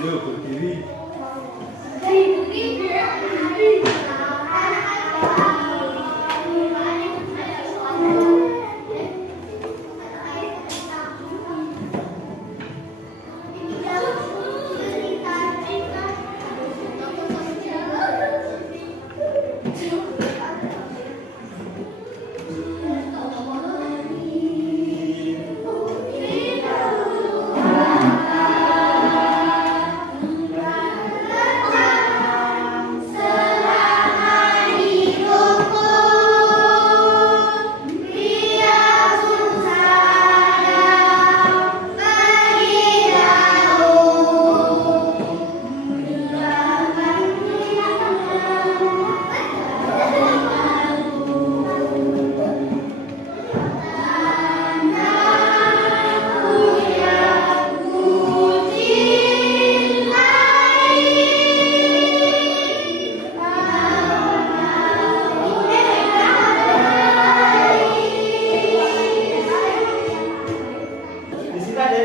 Yuk berdiri.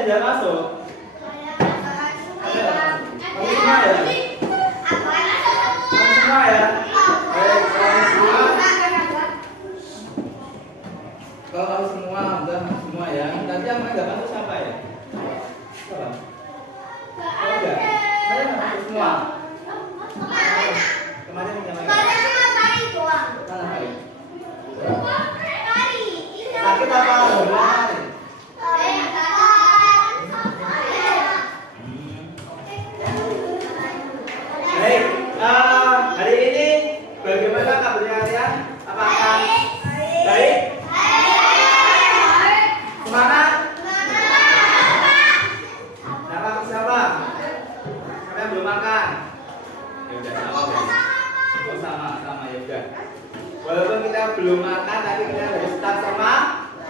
Sudah masuk? Semua ya? Semua ya? Baik, kalau kamu semua udah semua ya. Nanti yang nggak masuk siapa ya? Siapa? Oh, enggak. Saya nggak masuk semua. Kemarin yang mana? Mana Hari? Sakit apa? Hari? Baik, hari ini bagaimana kabarnya kalian? Apakah baik? Semangat? Siapa siapa? Siapa yang belum makan? Ya udah sama ya. Oh sama ya udah. Walaupun kita belum makan, tapi kita harus tetap sama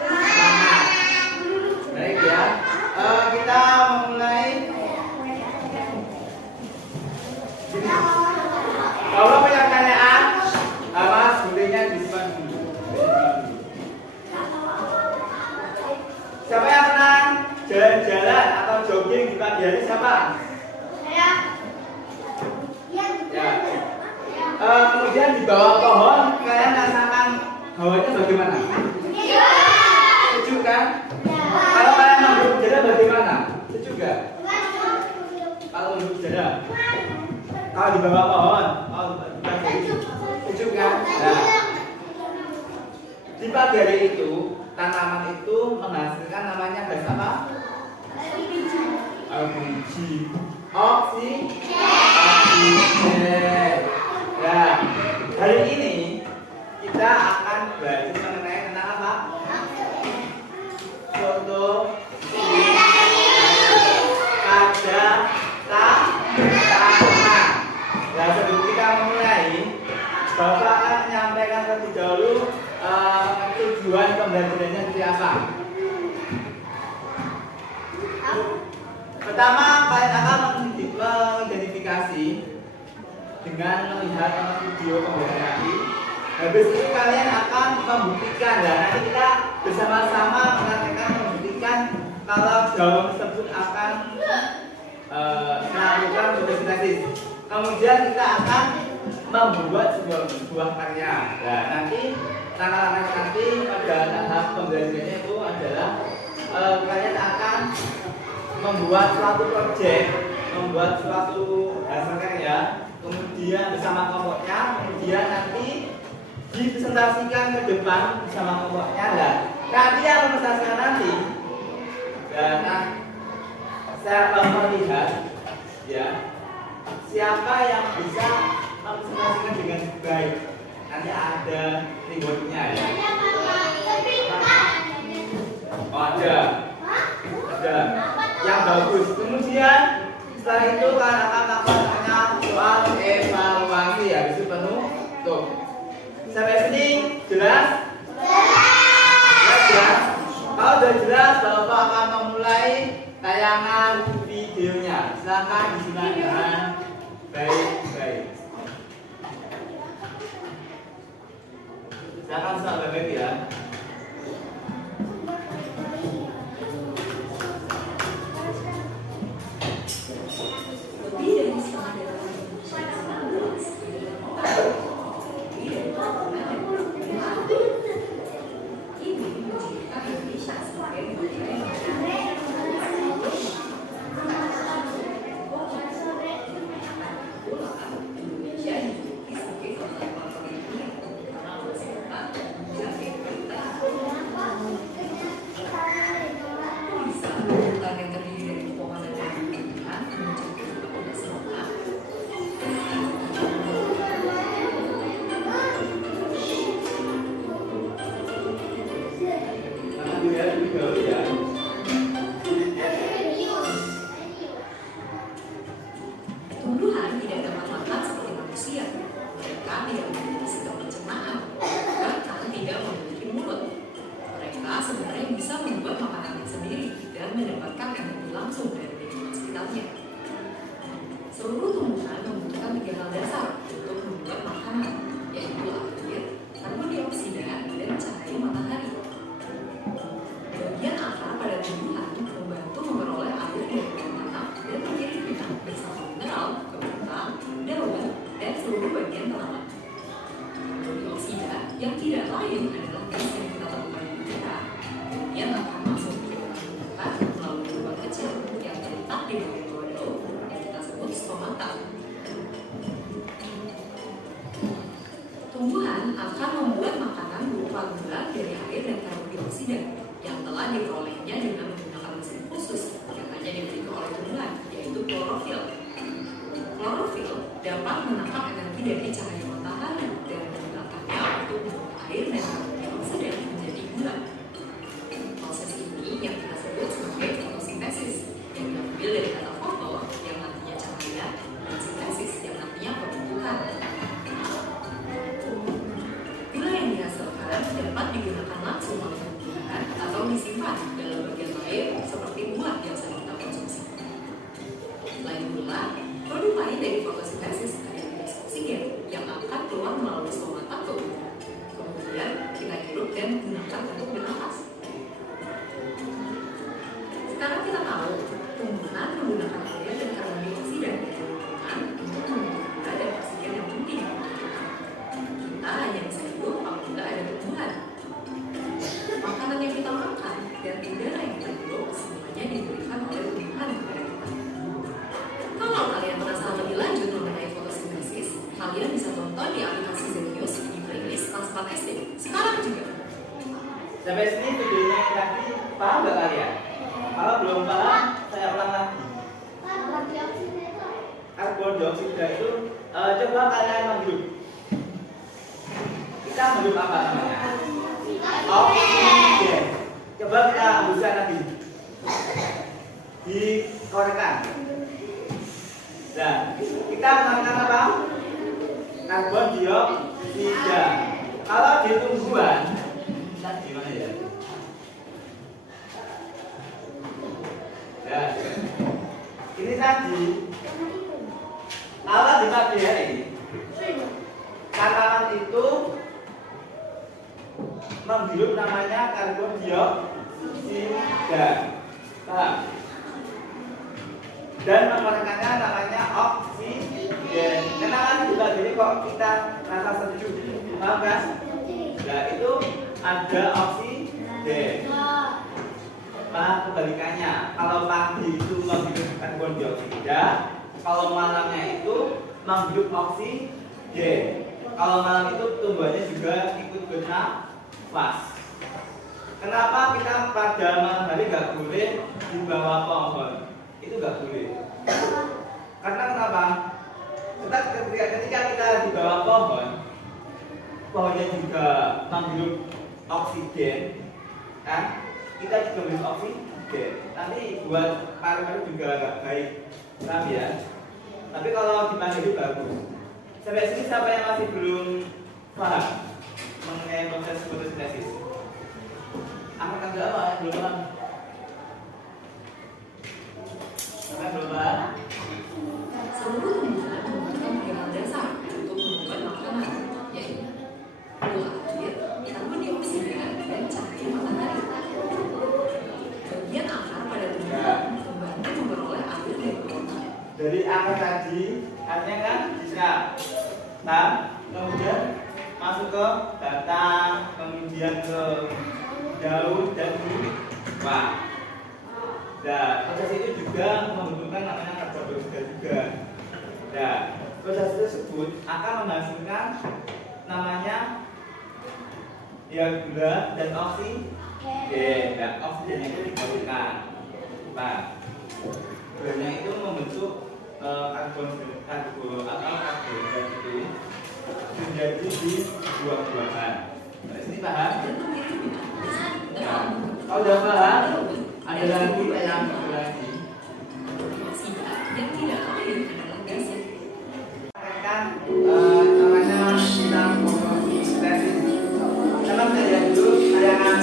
semangat. Baik ya. Kita memulai. Kalau punya pertanyaan, Mas gurunya disimpan dulu. Siapa yang pernah jalan-jalan atau jogging di pagi hari? Siapa? Saya. Ya. Kemudian di bawah pohon, kalian rasakan hawanya bagaimana? Sejuk kan? Kalau kalian duduk jalan bagaimana? Sejuk gak? Kalau duduk jalan? Kalau di bawah pohon, sejuk kan? Nah, di pagi hari itu tanaman itu menghasilkan namanya gas apa? Oksigen. Nah, hari ini kita akan belajar mengenai tentang apa? Nah, sebelum kita memulai, Bapak akan menyampaikan terlebih dahulu tujuan pembelajarannya seperti apa. Pertama, kalian akan mengidentifikasi dengan melihat video pembelajaran tadi. Habis itu kalian akan membuktikan. Dan nanti kita bersama-sama membuktikan kalau jawaban tersebut akan melakukan sintesis. Kemudian kita akan membuat sebuah karya. Nah, nanti langkah-langkah nanti pada tahap pembelajarannya itu adalah kalian akan membuat suatu proyek, membuat suatu hasil karya, kemudian bersama kelompoknya, kemudian nanti dipresentasikan ke depan bersama kelompoknya. Dan nanti yang mempresentasikan nanti, dan saya akan melihat ya siapa yang bisa mempresentasikan dengan baik. Nanti ada rewardnya ya. Oh, ada yang bagus. Kemudian setelah itu kalian akan melakukan soal evaluasi ya, itu penuh. Tuh, sampai sini jelas? Jelas. Kalau sudah jelas, Bapak akan memulai tayangan videonya. Silakan disilakan. Baik. Silakan sahabat baik ya. energi langsung dari lingkungan sekitarnya. Seluruh tumbuhan membutuhkan 3 hal dasar untuk membuat makanan, yaitu air, karbon dioksida, dan cahaya matahari. Bagian akar pada tumbuhan membantu memperoleh air dari bawah tanah dan mengirimnya bersama mineral ke batang, daun, dan seluruh bagian tanaman. Karbon dioksida yang tidak lain adalah gas yang kita temukan di udara. Kemudian akan masuk ke dalam tumbuhan melalui lubang kecil yang terletak di bagian bawah daun yang kita sebut stomata. Tumbuhan akan membuat makanan berupa gula dari air dan karbon dioksida yang telah diperolehnya dengan menggunakan mesin khusus yang hanya dimiliki oleh tumbuhan, yaitu klorofil. Klorofil dapat menangkap energi dari cahaya matahari dan menggunakannya untuk membuat air dan karbon dioksida menjadi gula. Proses ini yang kita sebut sebagai fotosintesis, yang diambil dari kata foto yang artinya cahaya dan sintesis yang artinya pembentukan. Gula yang dihasilkan dapat digunakan langsung oleh tumbuhan atau disimpan dalam bagian lain seperti buah yang sedang kita konsumsi. Selain gula, produk lain dari fotosintesis adalah gas oksigen yang akan keluar melalui stomata ke udara. Kemudian kita hirup dan gunakan untuk bernafas. Sekarang kita tahu tumbuhan menggunakan air dan karbon dioksida dari lingkungan untuk membentuk gula dan oksigen yang penting. Kita hanya bisa hidup apabila ada tumbuhan. Makanan yang kita makan dan udara yang kita hirup semuanya diberikan oleh tumbuhan kepada kita. Kalau kalian penasaran lebih lanjut mengenai fotosintesis, kalian bisa tonton di aplikasi Zenius di playlist Transpat SD. Sekarang juga. Sampai sini videonya yang tadi paham nggak kalian? Kalau belum paham, saya ulang lagi. Karbon dioksida itu coba kalian menghirup. Kita menghirup apa namanya? Oksigen. Coba kita hembuskan lagi. Dikorekkan. Nah, kita mengeluarkan apa? Karbon dioksida. Kalau di tumbuhan, kita gimana ya? Nah, ini tadi kalau di pagi hari tanaman itu menghirup namanya karbon dioksida, paham? Dan mengeluarkannya namanya oksigen. Kenapa di pagi hari kok kita rasa sejuk? Paham kan? Nah, itu ada oksigen. Nah, kebalikannya, kalau pagi itu menghirup karbon dioksida, kalau malamnya itu menghirup oksigen. Kalau malam itu tumbuhannya juga ikut bernafas. Kenapa kita pada malam hari nggak boleh di bawah pohon? Itu nggak boleh. Karena kenapa? Ketika kita di bawah pohon, pohonnya juga menghirup oksigen, kan? Kita juga menghirup oksigen. Nanti buat paru-paru juga nggak baik, paham ya? Tapi kalau di pagi itu bagus. Sampai sini siapa yang masih belum paham mengenai proses fotosintesis? Angkat tangan apa yang belum paham? Sampai belum paham? Seluruh tumbuhan membutuhkan 3 hal dasar untuk membuat makanan, yaitu gula air, karbon dioksida, dan cahaya matahari. Bagian akar pada tumbuhan membantu memperoleh air dari bawah tanah. Dari akar tadi, artinya kan diserap, kemudian masuk ke batang, kemudian ke daun dan buah. Nah, proses itu juga membutuhkan namanya karbon dioksida juga. Nah, proses tersebut akan menghasilkan namanya ya gula dan oksigen. Dan oksigen itu digabungkan. Nah, gulanya itu membentuk karbon atau karbohidrat itu menjadi di buah-buahan. Nah, sini paham? Nah, kalau udah paham, ada lagi yang lagi. Yang tidak lain adalah gas. Kan namanya kita fotosintesis. Dalam saya dulu tayangan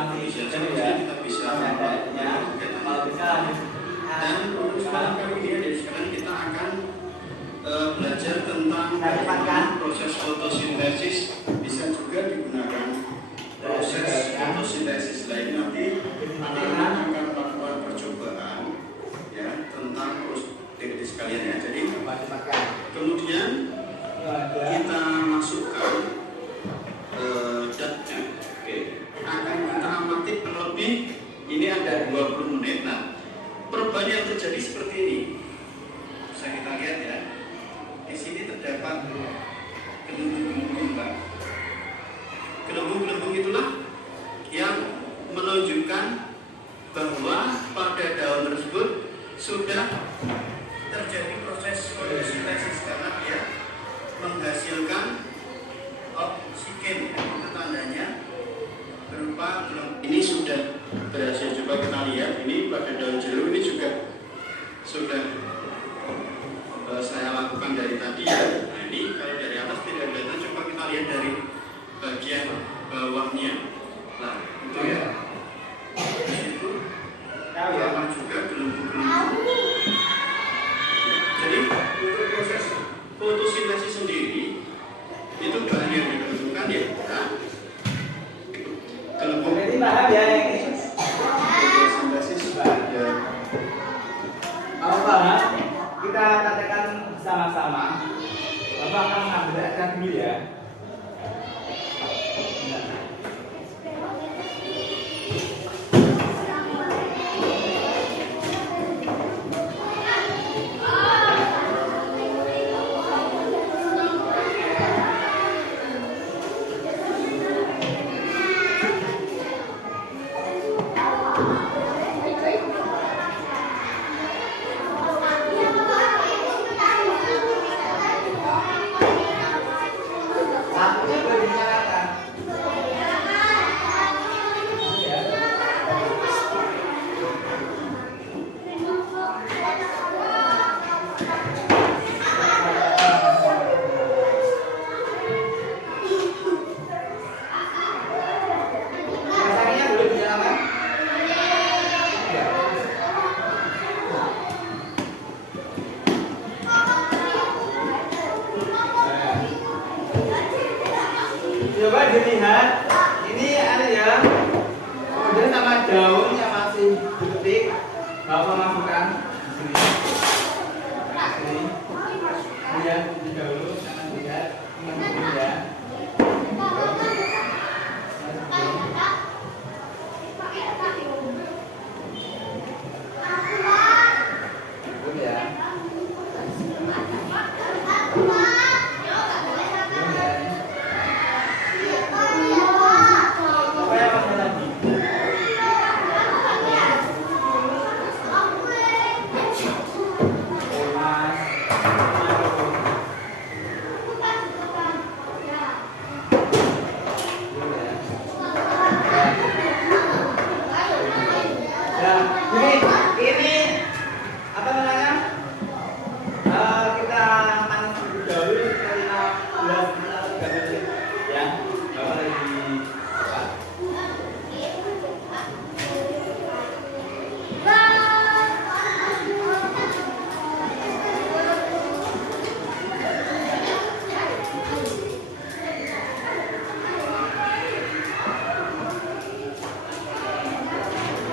masih seharusnya ya, kita bisa masih ada itunya. Kalau bisa dan untuk sekarang kali ini dari sekarang kita akan belajar tentang proses fotosintesis. Bisa juga digunakan proses fotosintesis lain. Nanti anak-anak akan melakukan percobaan ya tentang teknik sekalian ya. Jadi kemudian kita masukkan datnya. Oke. Akan kita amati terlebih ini ada 20 menit. Nah, perubahan yang terjadi seperti ini. Bisa kita lihat ya. Di sini terdapat gelembung-gelembung, Pak. Gelembung-gelembung itulah yang menunjukkan bahwa pada daun tersebut sudah terjadi proses fotosintesis karena dia menghasilkan oksigen. Itu tandanya berupa gelembung. Ini sudah berhasil. Coba kita lihat ini pada daun jeruk ini juga sudah saya lakukan dari tadi ya. Nah, ini kalau dari atas tidak kelihatan, coba kita lihat dari bagian bawahnya. Nah, itu ya. Di situ tampak juga gelembung-gelembung. Jadi untuk proses fotosintesis sendiri itu bahan yang dibutuhkan ya gelembung. Ini paham ya ini. Fotosintesis ada. Kalau paham, kita katakan bersama-sama. Bapak akan mengambil aja dulu ya. Lampunya boleh dinyalakan. Ya. Masanya boleh dinyalakan. Ya. Coba dilihat, ini ada ya, kemudian sama daun yang masih dipetik, bapak masukkan di sini. Nah, sini, lihat di dahulu, jangan lihat, ini ya. Belum ya. Apa yang mana tadi? Ya, ini apa namanya? Kita manis dulu dahulu sekitar 15 menit atau 3 menit ya. Bapak lagi apa?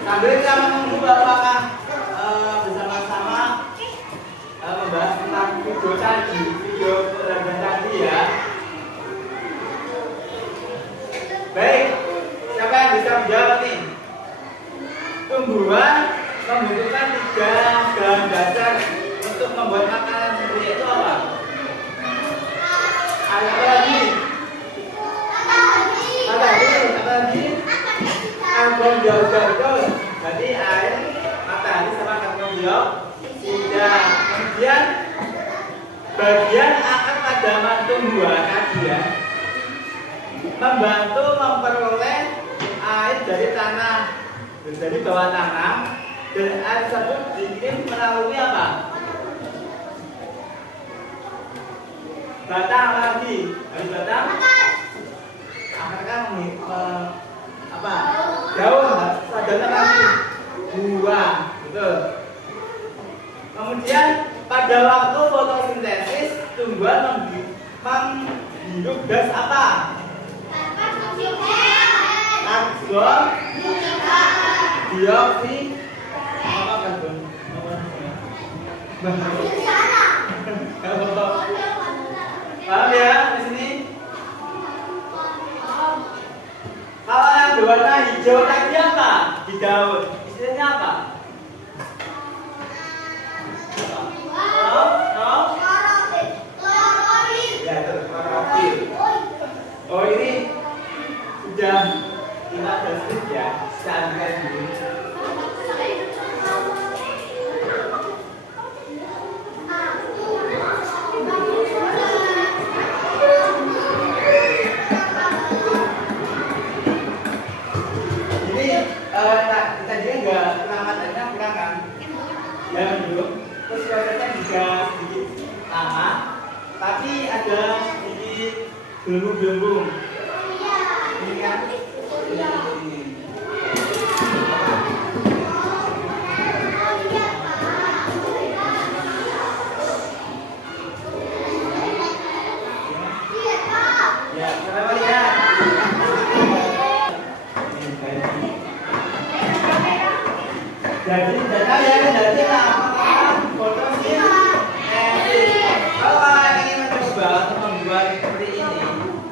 Sambil kita menunggu Bapak akan bersama-sama membahas tentang video pelajaran tadi ya. Baik, siapa yang bisa menjawab nih? Tumbuhan membutuhkan 3 bahan dasar untuk membuat makanan sendiri, itu apa? Ada apa lagi? Apa lagi? Karbon dioksida. Berarti air, matahari sama karbon dioksida. Kemudian bagian akar pada tumbuhan tadi ya, membantu memperoleh air dari tanah, dari bawah tanah, dan air tersebut dikirim melalui apa? Batang lagi, dari batang. Akar kan apa? Tuh. Kemudian pada waktu fotosintesis tumbuhan menghirup gas apa? Karbon dioksida. Apa karbon? Paham ya di sini? Kalau yang berwarna hijau tadi apa? Di daun. Istilahnya apa? Ya, itu klorofil. Oh, ini sudah 15 menit ya. Santai dulu. Tadi enggak pengamanannya kurang kan? Ya belum. Terus prosesnya juga sedikit lama, tapi ada sedikit gelembung-gelembung. Ini kan? Ini. Ya, kenapa ya? Jadi data ya, jadi fotosintesis. Kalau kalian ingin mencoba untuk membuat seperti ini,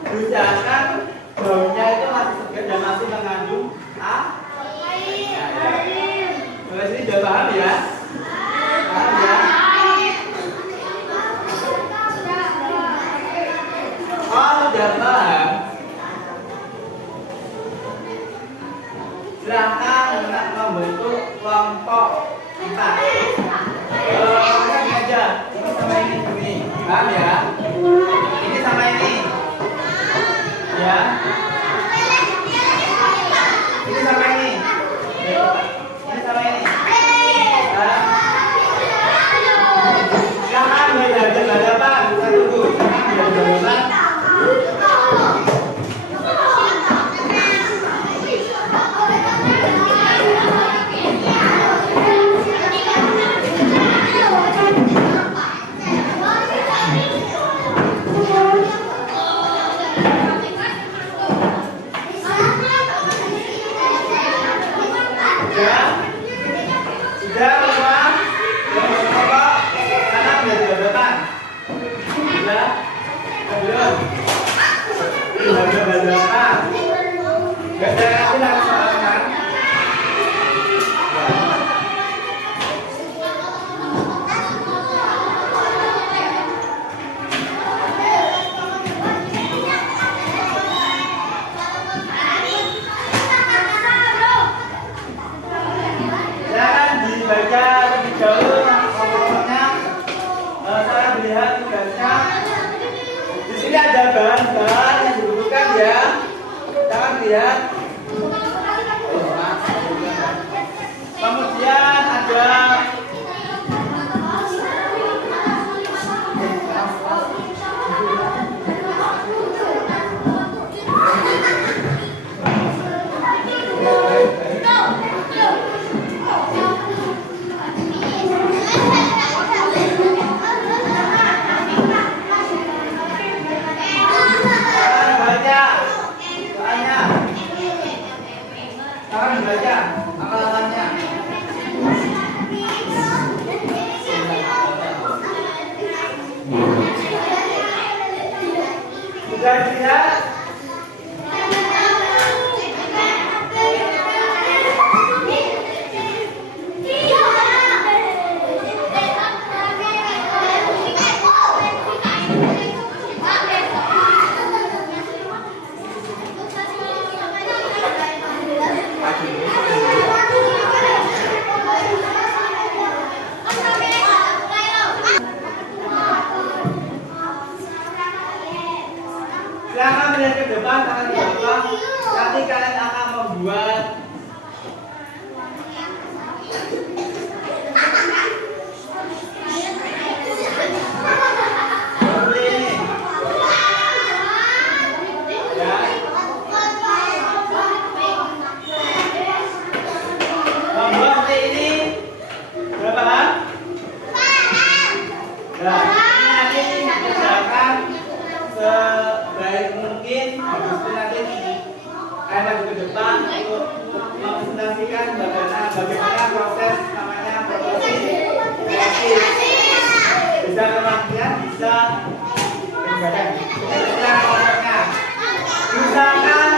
usahakan daunnya itu masih segar dan masih mengandung air. Mulai sini sudah paham ya? Paham ya? Kalau sudah paham, silahkan membentuk kelompok 4. Ini aja, ini sama ini, paham ya? Ini sama ini, ya. Ini sama ini, ini sama ini. Silahkan berhadapan, kita tunggu. Berhadapan. Sudah semua? Kelompok kanan berhadapan. Sudah? Belum? Berhadapan. Gak ada lagi yang soal kan? Baca lebih jauh kelompoknya, saya melihat tugasnya. Di sini ada bahan-bahan yang dibutuhkan ya. Jangan lihat. Kemudian ada baca amalannya. Sudah dilihat? Silahkan melihat ke depan, tangan di belakang. Nanti kalian akan membuat seperti ini. Ya. Membuat seperti ini sebaik mungkin habis itu nanti maju ke depan untuk mempresentasikan bagaimana proses namanya fotosintesis. Bisa kematian, bisa badan. Kita ngomongnya, misalkan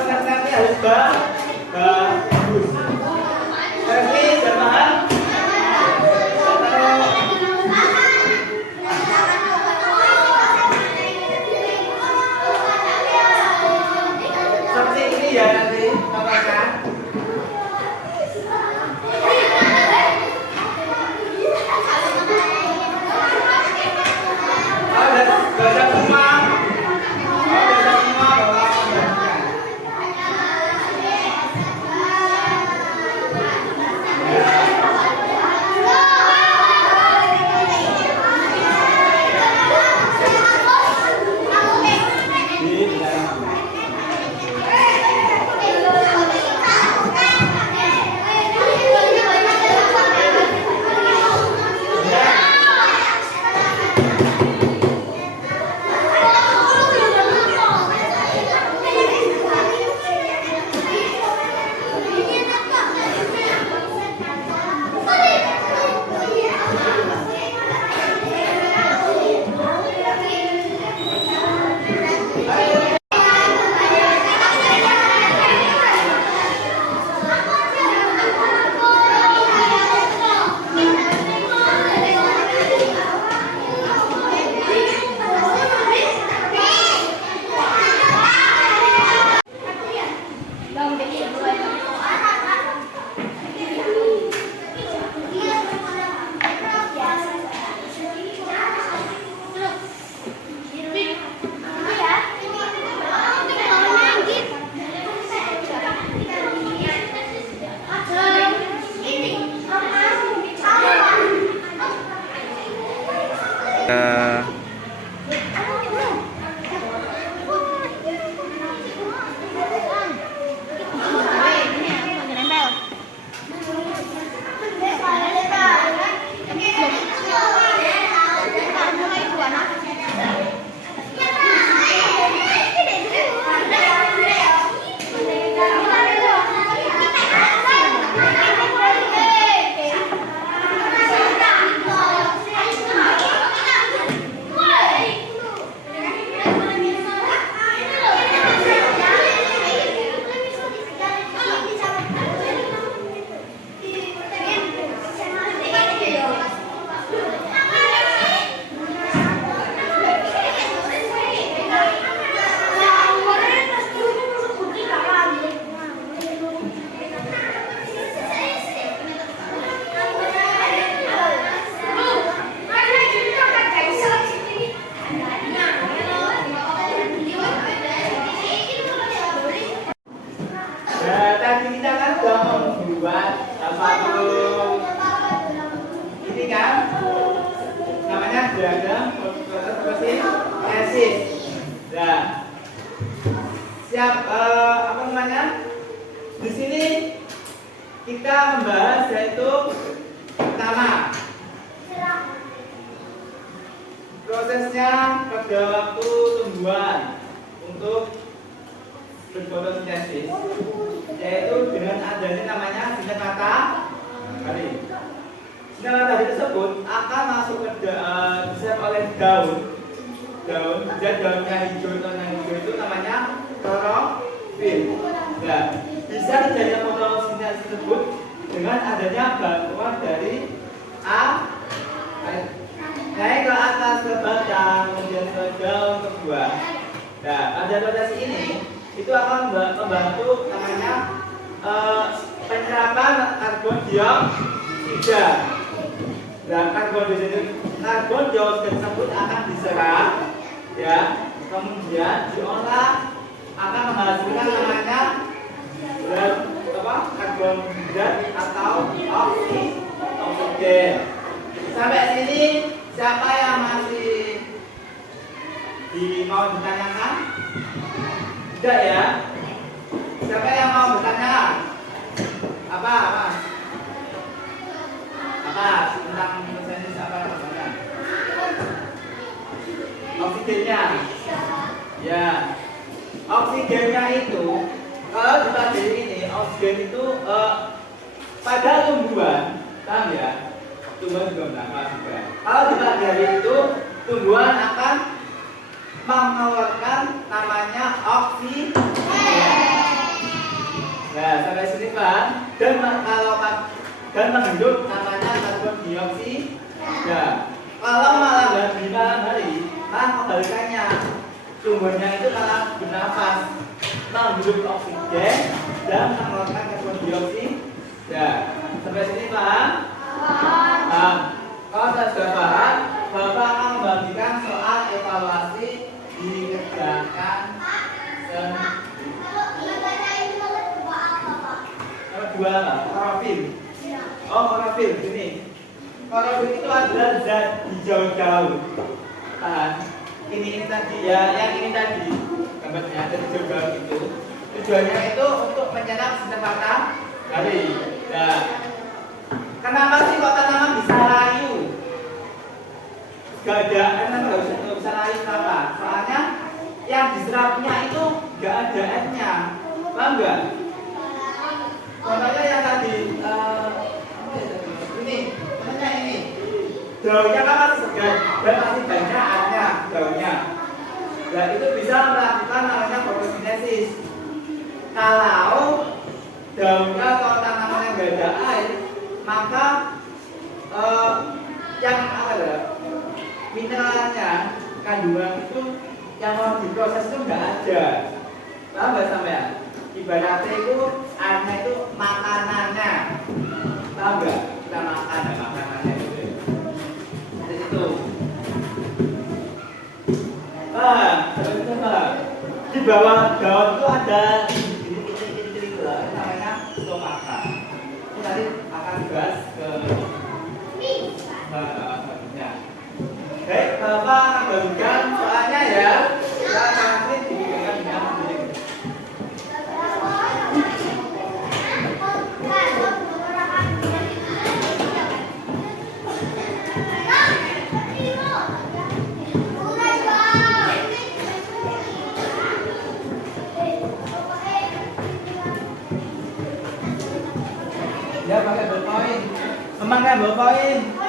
presentasi harus bagus. Versi jamaah. Seperti ini ya nanti contohnya. Baca semua. Baca semua bahwa pembagian. Di dalam. Tadi kita kan sudah membuat satu ini kan namanya diagram fotosintesis. Nah, siap apa namanya? Di sini kita membahas yaitu pertama prosesnya pada waktu tumbuhan untuk berfotosintesis, yaitu dengan adanya namanya sinar matahari. Sinar matahari tersebut akan masuk ke diserap oleh daun, dan daunnya hijau itu namanya klorofil. Nah, bisa terjadi fotosintesis tersebut dengan adanya bantuan dari naik ke atas ke batang, kemudian ke daun, ke buah. Nah, pada proses ini itu akan membantu namanya penyerapan karbon dioksida. Dan karbon dioksida tersebut akan diserap, ya, kemudian diolah akan menghasilkan namanya karbon hidrat atau oksigen. Sampai sini siapa yang masih mau ditanyakan? Tidak ya? Siapa yang mau bertanya? Apa tentang fotosintesis apa namanya? Oksigennya. oksigennya itu kalau dipelajari ini oksigen itu pada tumbuhan, paham ya? Tumbuhan juga bernafas juga. Kalau dipelajari itu tumbuhan akan mengeluarkan namanya oksigen. Nah, sampai sini paham? Dan menghirup namanya karbon dioksida. Kalau malam di malam hari, kebalikannya tumbuhannya itu malah bernafas, menghirup oksigen dan mengeluarkan karbon dioksida. Sampai sini paham? Paham. Kalau sudah paham, Bapak akan membagikan soal evaluasi dikerjakan sendiri. Dua apa? Klorofil. Oh, klorofil ini. Klorofil itu adalah zat hijau-hijau. Tahan. Ini tadi ya, yang ini tadi gambarnya ada hijau-hijau itu. Tujuannya itu untuk menyerap sistem matahari. Nah, kenapa sih kok tanaman bisa layu? Gak ada, nggak bisa layu kenapa? Soalnya yang diserapnya itu gak ada N-nya. Paham nggak? Contohnya yang tadi ini, contohnya ini daunnya kan masih segar dan masih banyak airnya daunnya. Nah itu bisa melakukan namanya fotosintesis. Kalau daunnya atau tanaman yang nggak ada air, maka yang apa ya, mineralnya, kandungan itu yang mau diproses itu nggak ada. Paham nggak sampean? Ibaratnya itu airnya itu makanannya, tahu nggak? Kita makan ya makanannya itu. Jadi itu. Terus itu di bawah daun itu ada ini namanya stomata. Ini tadi akan dibahas ke bagiannya. Baik, Bapak akan bagikan soalnya ya. Kita nanti dibikinkan dengan begini. Ya pakai ballpoint. Semangat ballpoint.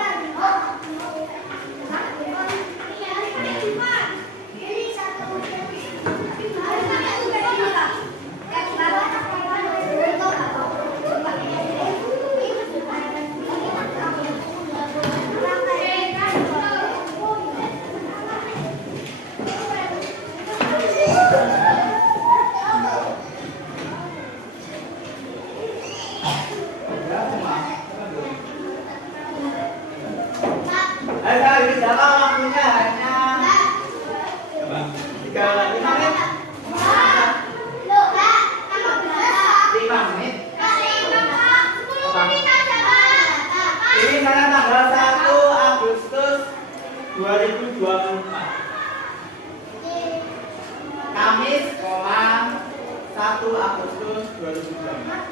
Ini saya tanggal 1 Agustus 2024. Kamis, 1 Agustus 2024.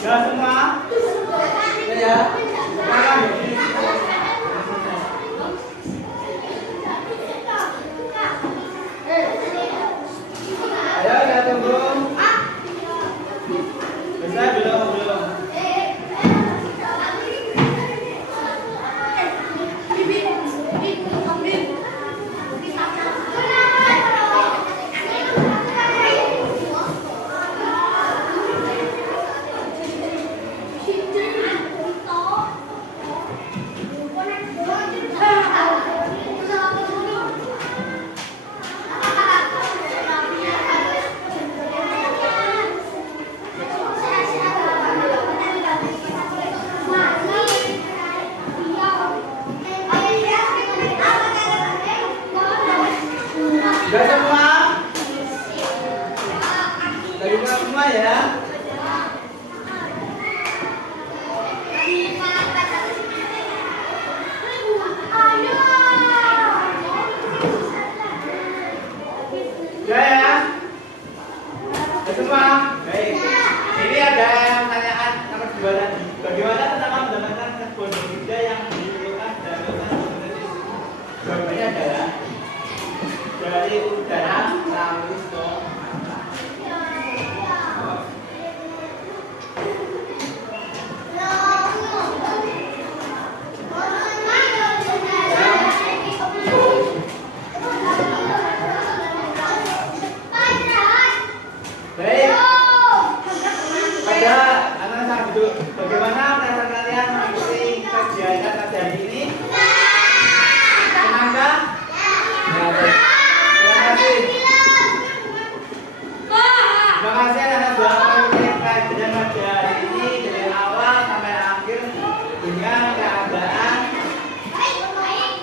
Ya semua? Ya. Ayo kita tunggu. Bisa belum?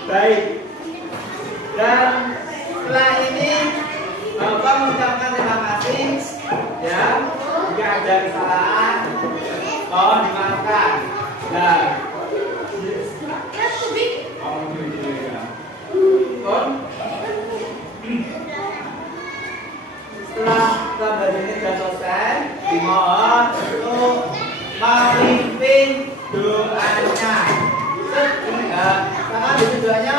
Baik. Dan setelah ini Bapak mengucapkan terima kasih ya. Jika ada kesalahan mohon dimaafkan. Dan setelah gambar ini sudah selesai, dimohon untuk memimpin doanya. Sama itu doanya.